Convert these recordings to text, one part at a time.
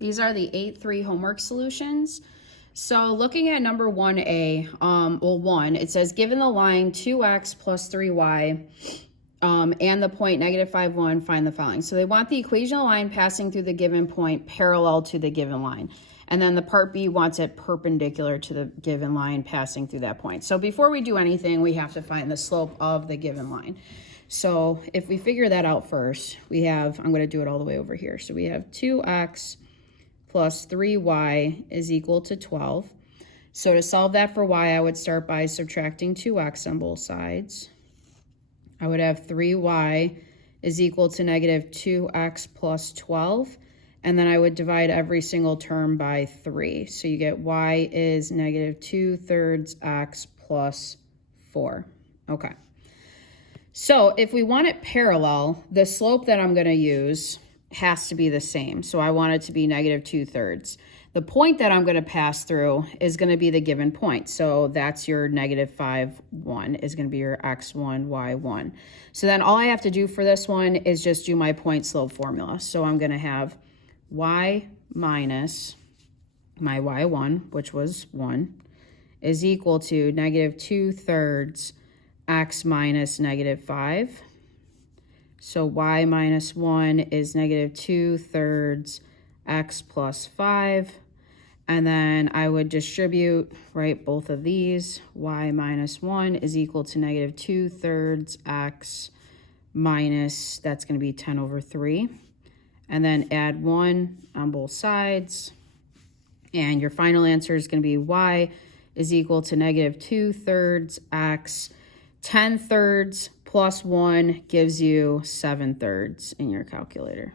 These are the 8-3 homework solutions. So looking at number 1A, it says given the line 2x plus 3y and the point -5, 1, find the following. So they want the equation of the line passing through the given point parallel to the given line. And then the part B wants it perpendicular to the given line passing through that point. So before we do anything, we have to find the slope of the given line. So if we figure that out first, we have, I'm going to do it all the way over here. So we have 2x plus 3y is equal to 12. So to solve that for y, I would start by subtracting 2x on both sides. I would have 3y is equal to -2x plus 12. And then I would divide every single term by 3. So you get y is -2/3 x plus 4. Okay. So if we want it parallel, the slope that I'm going to use has to be the same. So I want it to be -2/3. The point that I'm going to pass through is going to be the given point. So that's your -5, 1 is going to be your x1, y1. So then all I have to do for this one is just do my point slope formula. So I'm going to have y minus my y1, which was 1, is equal to -2/3 x minus -5. So y minus 1 is -2/3 x plus 5. And then I would distribute, right, both of these. Y minus 1 is equal to -2/3 x minus, that's going to be 10/3. And then add 1 on both sides. And your final answer is going to be y is equal to -2/3 x. 10/3 plus 1 gives you 7/3 in your calculator.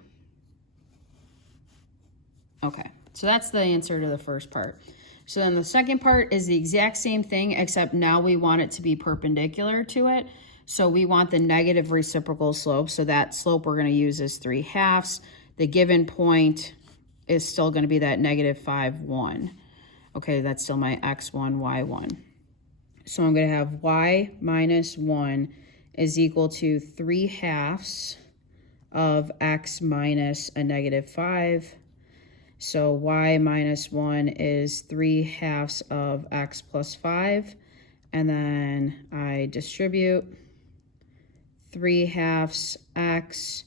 Okay, so that's the answer to the first part. So then the second part is the exact same thing, except now we want it to be perpendicular to it. So we want the negative reciprocal slope. So that slope we're going to use is 3/2. The given point is still going to be that -5, 1. Okay, that's still my x1, y1. So I'm going to have y minus 1 is equal to 3/2 of x minus a -5. So y minus 1 is 3/2 of x plus 5. And then I distribute 3/2 x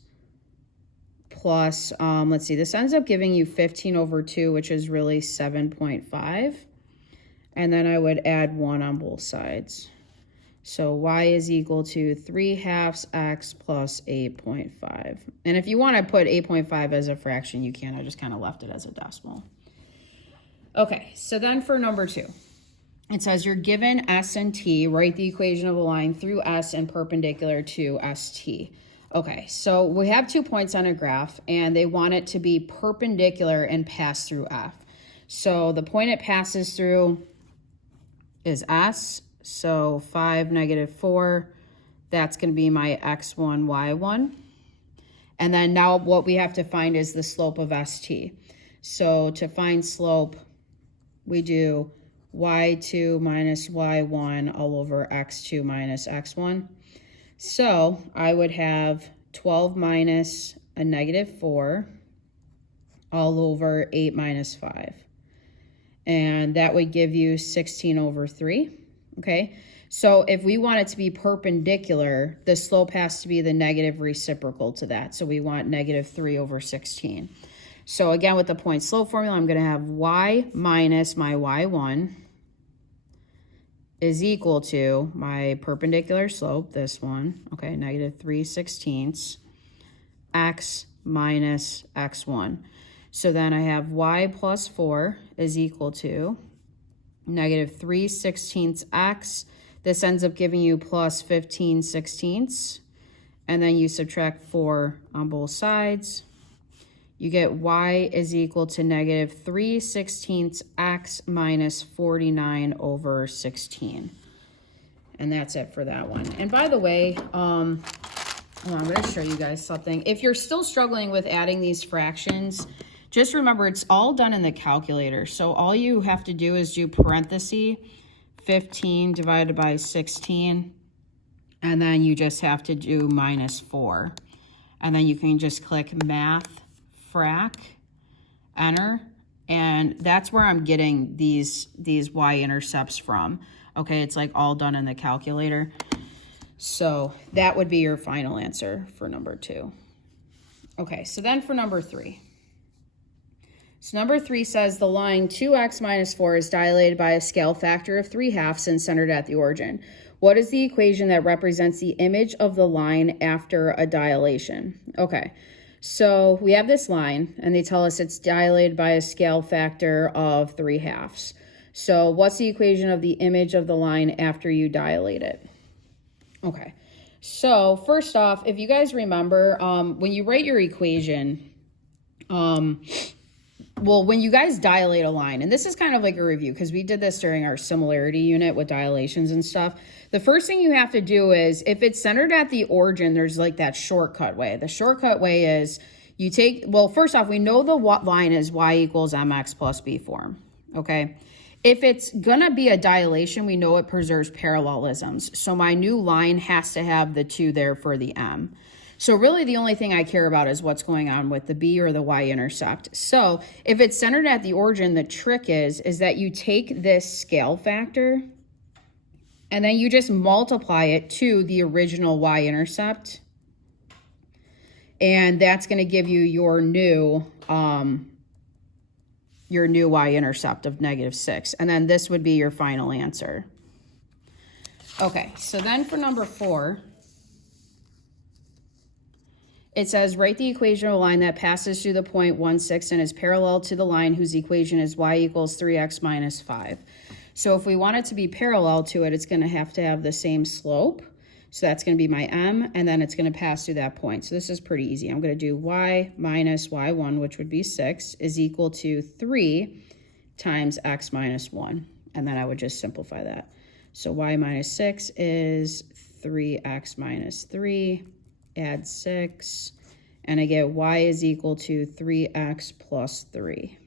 plus, let's see, this ends up giving you 15/2, which is really 7.5. And then I would add 1 on both sides. So y is equal to 3/2 x plus 8.5. And if you want to put 8.5 as a fraction, you can. I just kind of left it as a decimal. Okay, so then for number 2, it says you're given S and T, write the equation of a line through S and perpendicular to ST. Okay, so we have 2 points on a graph, and they want it to be perpendicular and pass through F. So the point it passes through is S, so 5, -4, that's going to be my x1, y1. And then now what we have to find is the slope of ST. So to find slope, we do y2 minus y1 all over x2 minus x1. So I would have 12 minus a -4 all over 8 minus 5. And that would give you 16/3. Okay, so if we want it to be perpendicular, the slope has to be the negative reciprocal to that. So we want -3/16. So again, with the point slope formula, I'm going to have y minus my y1 is equal to my perpendicular slope, this one, okay, -3/16, x minus x1. So then I have y plus 4 is equal to -3/16 x. This ends up giving you plus 15/16. And then you subtract 4 on both sides. You get y is equal to -3/16 x minus 49/16. And that's it for that one. And by the way, I'm going to show you guys something. If you're still struggling with adding these fractions, just remember it's all done in the calculator. So all you have to do is do parentheses 15 divided by 16. And then you just have to do -4. And then you can just click Math Frac. enter, and that's where I'm getting these y-intercepts from. Okay, it's like all done in the calculator. So that would be your final answer for number 2. Okay, so then for number 3. So number 3 says the line 2x minus 4 is dilated by a scale factor of 3/2 and centered at the origin. What is the equation that represents the image of the line after a dilation? Okay, so we have this line, and they tell us it's dilated by a scale factor of 3/2. So what's the equation of the image of the line after you dilate it? Okay, so first off, if you guys remember, when you write your equation, well, when you guys dilate a line, and this is kind of like a review because we did this during our similarity unit with dilations and stuff. The first thing you have to do is, if it's centered at the origin, there's like that shortcut way. The shortcut way is you take, well, first off, we know the line is y equals mx plus b form, okay? If it's gonna be a dilation, we know it preserves parallelisms. So my new line has to have the 2 there for the m. So really the only thing I care about is what's going on with the b or the y-intercept. So if it's centered at the origin, the trick is that you take this scale factor and then you just multiply it to the original y-intercept. And that's going to give you your new y-intercept of -6. And then this would be your final answer. Okay, so then for number 4, it says, write the equation of a line that passes through the point 1, 6 and is parallel to the line whose equation is y equals 3x minus 5. So if we want it to be parallel to it, it's going to have the same slope. So that's going to be my m, and then it's going to pass through that point. So this is pretty easy. I'm going to do y minus y1, which would be 6, is equal to 3 times x minus 1. And then I would just simplify that. So y minus 6 is 3x minus 3. Add 6, and I get y is equal to 3x plus 3.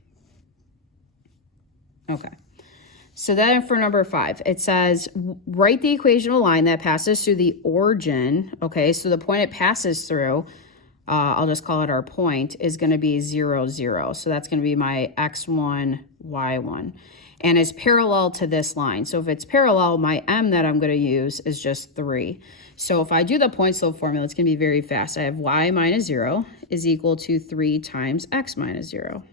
Okay, so then for number 5, it says, write the equation of a line that passes through the origin. Okay, so the point it passes through, I'll just call it our point, is going to be 0, 0. So that's going to be my x1, y1. And is parallel to this line. So if it's parallel, my m that I'm going to use is just 3. So if I do the point slope formula, it's going to be very fast. I have y minus 0 is equal to 3 times x minus 0.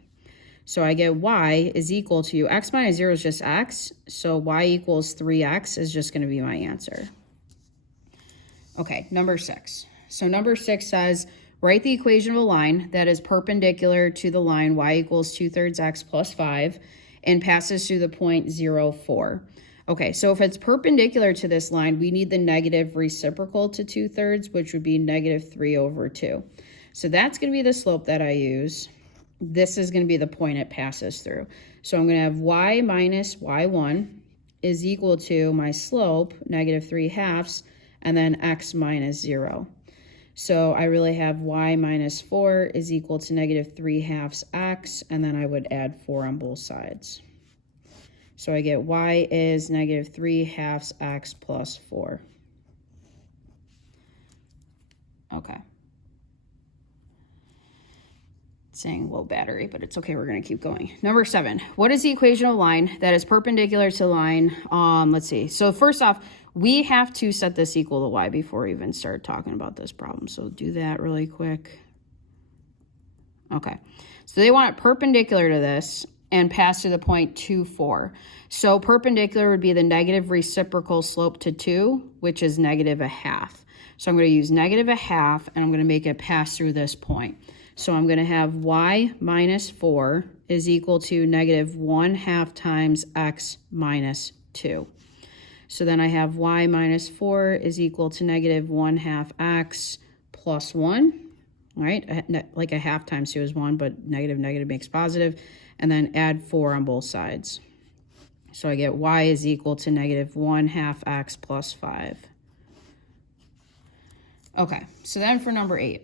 So I get y is equal to, x minus 0 is just x, so y equals 3x is just going to be my answer. Okay, number 6. So number 6 says, write the equation of a line that is perpendicular to the line y equals 2/3 x plus 5 and passes through the point 0, 4. Okay, so if it's perpendicular to this line, we need the negative reciprocal to 2/3, which would be -3/2. So that's going to be the slope that I use. This is going to be the point it passes through. So I'm going to have y minus y1 is equal to my slope, -3/2, and then x minus 0. So I really have y minus 4 is equal to -3/2 x, and then I would add 4 on both sides. So I get y is -3/2 x plus 4. Okay. It's saying low battery, but it's okay. We're going to keep going. Number 7. What is the equation of a line that is perpendicular to the line? Let's see. So first off, we have to set this equal to y before we even start talking about this problem. So do that really quick. Okay. So they want it perpendicular to this and pass through the point 2, 4. So perpendicular would be the negative reciprocal slope to 2, which is -1/2. So I'm going to use -1/2, and I'm going to make it pass through this point. So I'm going to have y minus 4 is equal to -1/2 times x minus 2. So then I have y minus 4 is equal to -1/2 x plus 1. All right, like a half times 2 is 1, but negative makes positive. And then add 4 on both sides. So I get y is equal to -1/2 x plus 5. Okay, so then for number 8.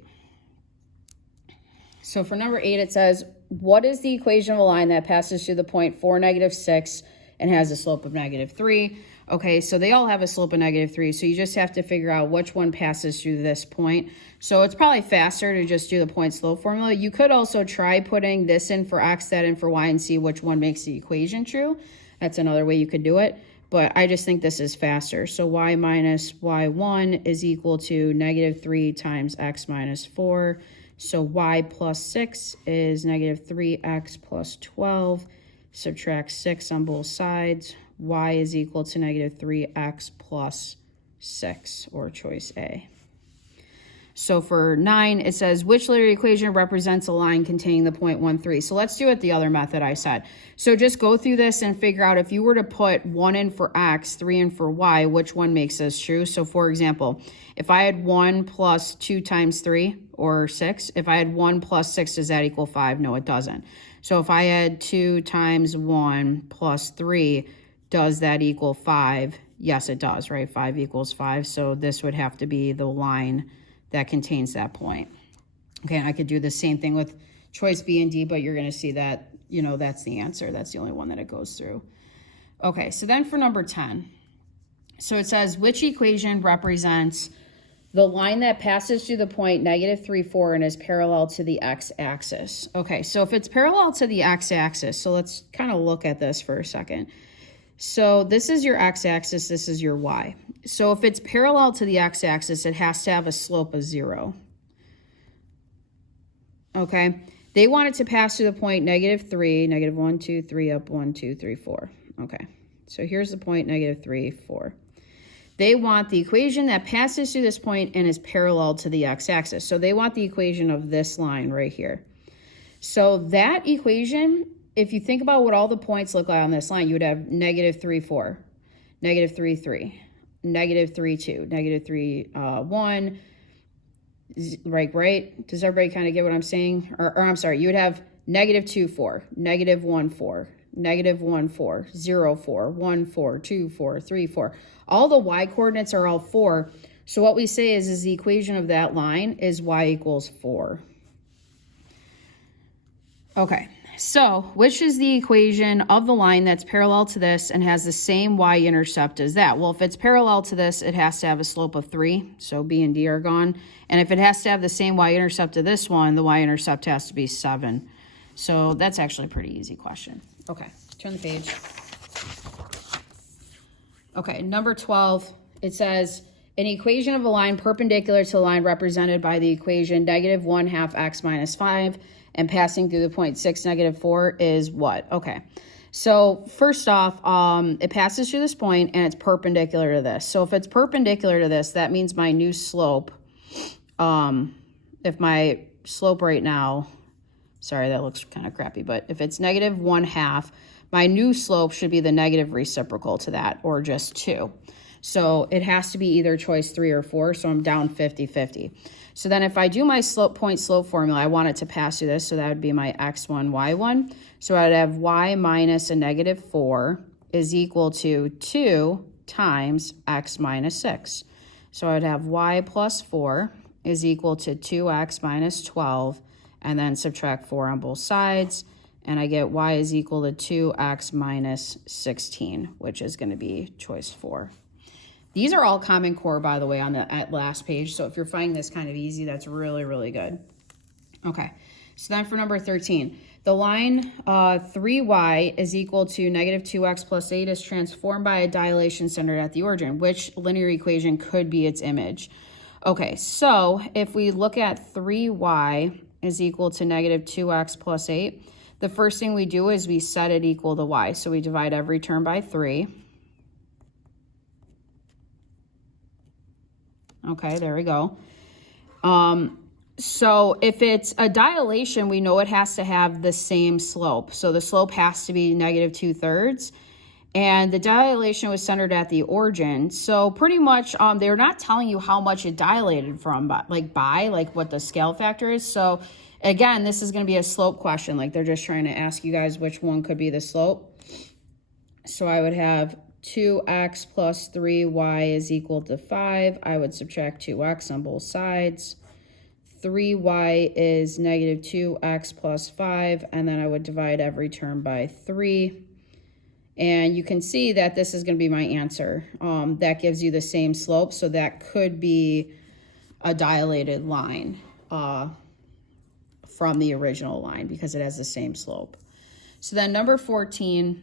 So for number 8, it says, what is the equation of a line that passes through the point 4, -6 and has a slope of -3. Okay, so they all have a slope of -3, so you just have to figure out which one passes through this point. So it's probably faster to just do the point slope formula. You could also try putting this in for x, that in for y, and see which one makes the equation true. That's another way you could do it, but I just think this is faster. So y minus y1 is equal to -3 times x minus 4. So y plus 6 is -3x plus 12. Subtract 6 on both sides. Y is equal to -3x plus 6, or choice A. So for 9, it says, which linear equation represents a line containing the point 1, 3? So let's do it the other method I said. So just go through this and figure out if you were to put 1 in for x, 3 in for y, which one makes this true? So for example, if I had 1 plus 2 times 3, or 6, if I had 1 plus 6, does that equal 5? No, it doesn't. So if I had 2 times 1 plus 3, does that equal 5? Yes, it does, right? 5 equals 5. So this would have to be the line that contains that point. Okay, and I could do the same thing with choice B and D, but you're going to see that, you know, that's the answer. That's the only one that it goes through. Okay, so then for number 10, so it says, which equation represents the line that passes through the point -3, 4 and is parallel to the x-axis? Okay, so if it's parallel to the x-axis, so let's kind of look at this for a second. So this is your x-axis, this is your y. So if it's parallel to the x-axis, it has to have a slope of 0. Okay, they want it to pass through the point -3, -1, 2, 3, up 1, 2, 3, 4. Okay, so here's the point -3, 4. They want the equation that passes through this point and is parallel to the x-axis. So they want the equation of this line right here. So that equation, if you think about what all the points look like on this line, you would have -3, 4, -3, 3, -3, 2, -3, 1, right? Does everybody kind of get what I'm saying? Or I'm sorry, you would have -2, 4, -1, 4, -1, 4, 0, 4, 1, 4, 2, 4, 3, 4. All the y coordinates are all 4. So what we say is the equation of that line is y equals 4. Okay, so which is the equation of the line that's parallel to this and has the same y-intercept as that? Well, if it's parallel to this, it has to have a slope of 3, so B and D are gone. And if it has to have the same y-intercept to this one, the y-intercept has to be 7. So that's actually a pretty easy question. Okay, turn the page. Okay, number 12, it says, an equation of a line perpendicular to the line represented by the equation -1/2 x minus 5 and passing through the point 6, -4 is what? Okay, so first off, it passes through this point and it's perpendicular to this. So if it's perpendicular to this, that means my new slope, if my slope right now, sorry, that looks kind of crappy, but if it's -1/2, my new slope should be the negative reciprocal to that, or just 2. So it has to be either choice 3 or 4, so I'm down 50-50. So then if I do my point slope formula, I want it to pass through this, so that would be my x1, y1. So I'd have y minus a -4 is equal to 2 times x minus 6. So I'd have y plus 4 is equal to 2x minus 12, and then subtract 4 on both sides, and I get y is equal to 2x minus 16, which is going to be choice 4. These are all Common Core, by the way, on the last page. So if you're finding this kind of easy, that's really, really good. Okay, so then for number 13, the line 3y is equal to -2x plus 8 is transformed by a dilation centered at the origin. Which linear equation could be its image? Okay, so if we look at 3y is equal to -2x plus 8, the first thing we do is we set it equal to y. So we divide every term by 3. Okay, there we go. So if it's a dilation, we know it has to have the same slope. So the slope has to be -2/3. And the dilation was centered at the origin. So pretty much they're not telling you how much it dilated from, but like what the scale factor is. So again, this is going to be a slope question. Like they're just trying to ask you guys which one could be the slope. So I would have 2x plus 3y is equal to 5. I would subtract 2x on both sides. 3y is -2x plus 5, and then I would divide every term by 3. And you can see that this is going to be my answer. That gives you the same slope, so that could be a dilated line from the original line because it has the same slope. So then number 14,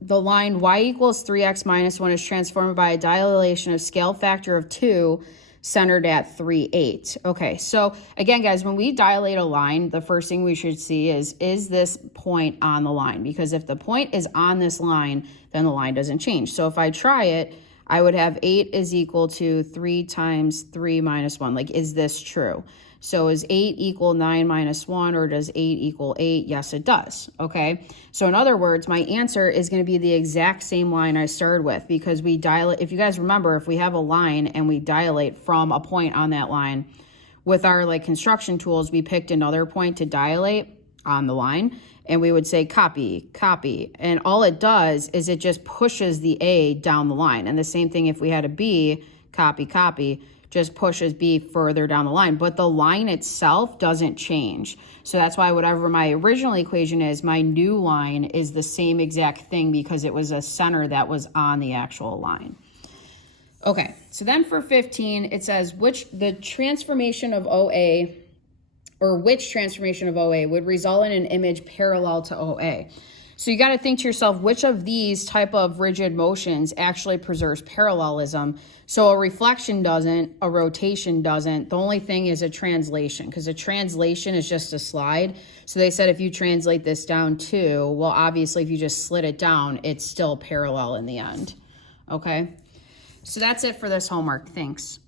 the line y equals 3x minus 1 is transformed by a dilation of scale factor of 2 centered at 3/8. Okay, so again, guys, when we dilate a line, the first thing we should see is this point on the line? Because if the point is on this line, then the line doesn't change. So if I try it, I would have 8 is equal to 3 times 3 minus 1. Like, is this true? So is 8 equal 9 minus 1, or does 8 equal 8? Yes, it does. Okay, so in other words, my answer is going to be the exact same line I started with, because we dilate. If you guys remember, if we have a line and we dilate from a point on that line, with our construction tools, we picked another point to dilate on the line, and we would say copy, copy. And all it does is it just pushes the A down the line. And the same thing if we had a B, copy, copy, just pushes B further down the line. But the line itself doesn't change. So that's why whatever my original equation is, my new line is the same exact thing because it was a center that was on the actual line. Okay, so then for 15, it says which transformation of OA would result in an image parallel to OA. So you got to think to yourself, which of these type of rigid motions actually preserves parallelism? So a reflection doesn't, a rotation doesn't. The only thing is a translation, because a translation is just a slide. So they said if you translate this down too, well, obviously if you just slit it down, it's still parallel in the end. Okay, so that's it for this homework. Thanks.